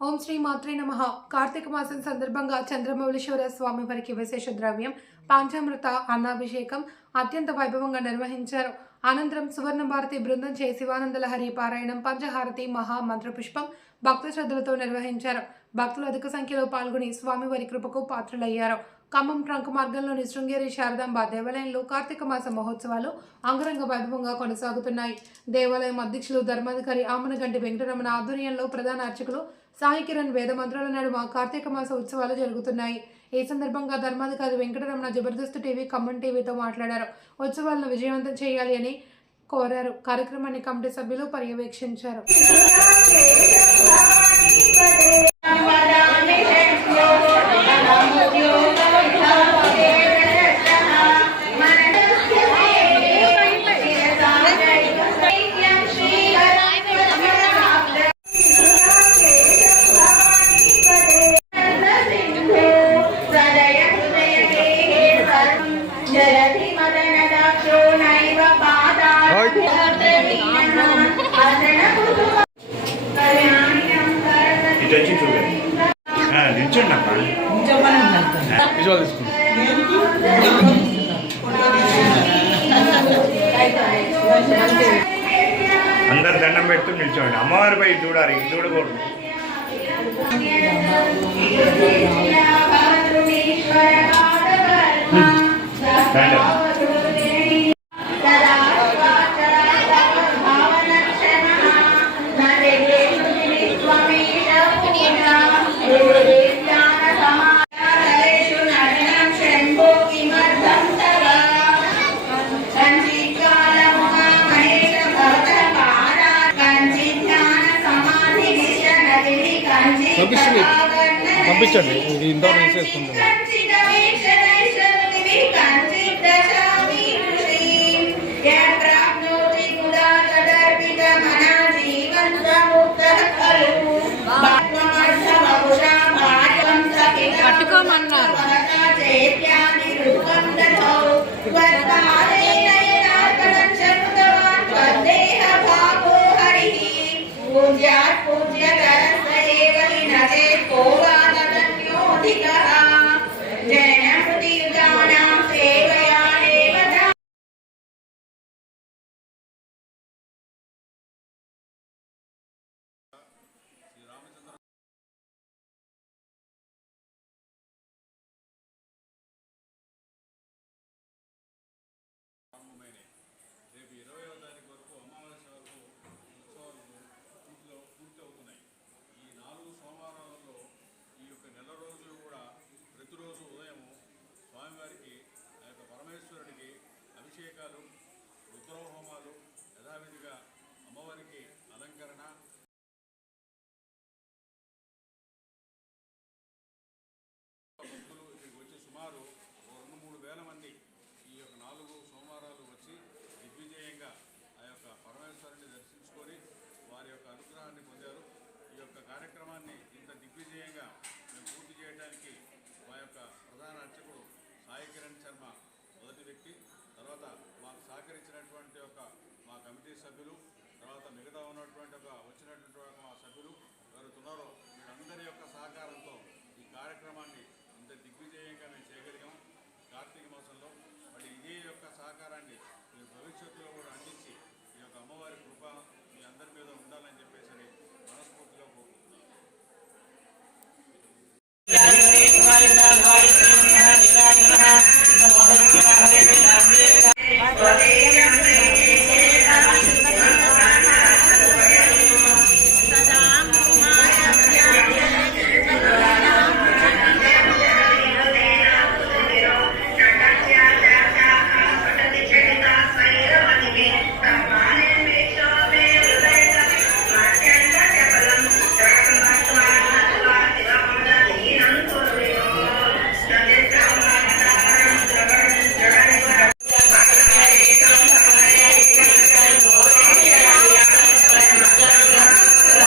ఓం శ్రీ మాత్రే నమ. కార్తీక మాసం సందర్భంగా చంద్రమౌళీశ్వర స్వామి వారికి విశేష ద్రవ్యం పాంచామృత అన్నాభిషేకం అత్యంత వైభవంగా నిర్వహించారు. అనంతరం సువర్ణ భారతి బృందం చే శివానందల హరి పారాయణం పంచహారతి మహామంత్రపుష్పం భక్త శ్రద్ధలతో నిర్వహించారు. భక్తులు అధిక సంఖ్యలో పాల్గొని స్వామివారి కృపకు పాత్రులయ్యారు. ఖమ్మం ట్రంక్ మార్గంలోని శృంగేరి శారదాంబ దేవాలయంలో కార్తీక మాస మహోత్సవాలు అంగరంగ వైభవంగా కొనసాగుతున్నాయి. దేవాలయం అధ్యక్షులు ధర్మాధికారి ఆమనగంటి వెంకటరమణ ఆధ్వర్యంలో ప్రధాన అర్చకులు సాయి కిరణ్ వేద మంత్రాల నడుమ కార్తీక మాస ఉత్సవాలు జరుగుతున్నాయి. ఈ సందర్భంగా ధర్మాధికారి వెంకటరమణ జబర్దస్త్ టీవీ ఖమ్మం టీవీతో మాట్లాడారు. ఉత్సవాలను విజయవంతం చేయాలి అని కోరారు. కార్యక్రమాన్ని కమిటీ సభ్యులు పర్యవేక్షించారు. తీసుకుంటాం. అందరు దండం పెడుతూ నిల్చోండి. అమ్మవారి పై చూడాలి ఇది చూడకూడదు. దండం. కంచి పంపించండి. పంపించండి ఇది ఇంతవరకు వేసేసుకుంటున్నాను పట్టుకోమన్నారు పూజ్యాత్ పూజ్యతరస్యేవలి సహకరించినటువంటి ఒక మా కమిటీ సభ్యులు తర్వాత మిగతా ఉన్నటువంటి ఒక వచ్చినటువంటి మా సభ్యులు ఎవరుతున్నారో వీరందరి యొక్క సహకారంతో ఈ కార్యక్రమాన్ని ఇంత దిగ్విజయంగా మేము చేయగలిగాం. కార్తీక మాసంలో మరి ఇదే యొక్క సహకారాన్ని మీరు భవిష్యత్తులో కూడా అందించి ఈ యొక్క అమ్మవారి కృప మీ అందరి మీద ఉండాలని చెప్పేసి మనస్ఫూర్తిగా కోరుకుంటున్నాను.